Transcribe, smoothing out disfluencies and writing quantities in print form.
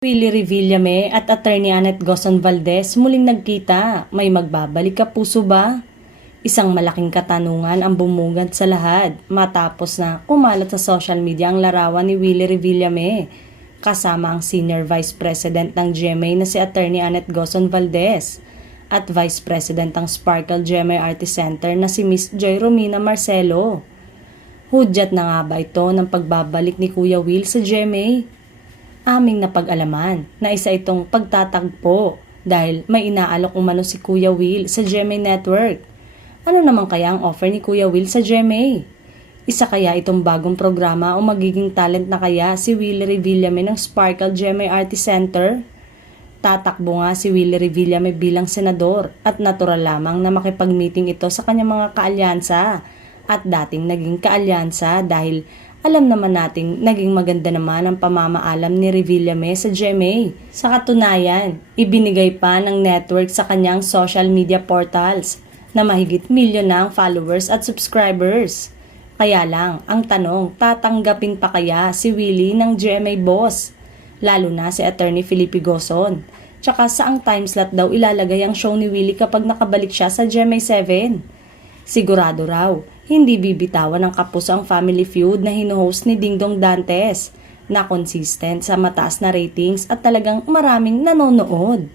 Willie Revillame at Attorney Annette Gozon Valdez muling nagkita. May magbabalik ka puso ba? Isang malaking katanungan ang bumungad sa lahat matapos na kumalat sa social media ang larawan ni Willie Revillame kasama ang Senior Vice President ng GMA na si Attorney Annette Gozon Valdez at Vice President ng Sparkle GMA Artist Center na si Miss Joy Romina Marcelo. Hudyat na nga ba ito ng pagbabalik ni Kuya Will sa GMA? Aming napag-alaman na isa itong pagtatagpo dahil may inaalok umano si Kuya Will sa GMA Network. Ano naman kaya ang offer ni Kuya Will sa GMA? Isa kaya itong bagong programa o magiging talent na kaya si Willie Revillame ng Sparkle GMA Artist Center? Tatakbo nga si Willie Revillame bilang senador at natural lamang na makipag-meeting ito sa kanyang mga kaalyansa at dating naging kaalyansa dahil alam naman nating naging maganda naman ang pamamaalam ni Revillame sa GMA. Sa katunayan, ibinigay pa ng network sa kanyang social media portals na mahigit milyon na ang followers at subscribers. Kaya lang, ang tanong, tatanggapin pa kaya si Willie ng GMA boss? Lalo na si Attorney Felipe Gozon. Tsaka saang timeslot daw ilalagay ang show ni Willie kapag nakabalik siya sa GMA 7? Sigurado raw, hindi bibitawan ng kapuso ang Family Feud na hinuhost ni Dingdong Dantes na consistent sa mataas na ratings at talagang maraming nanonood.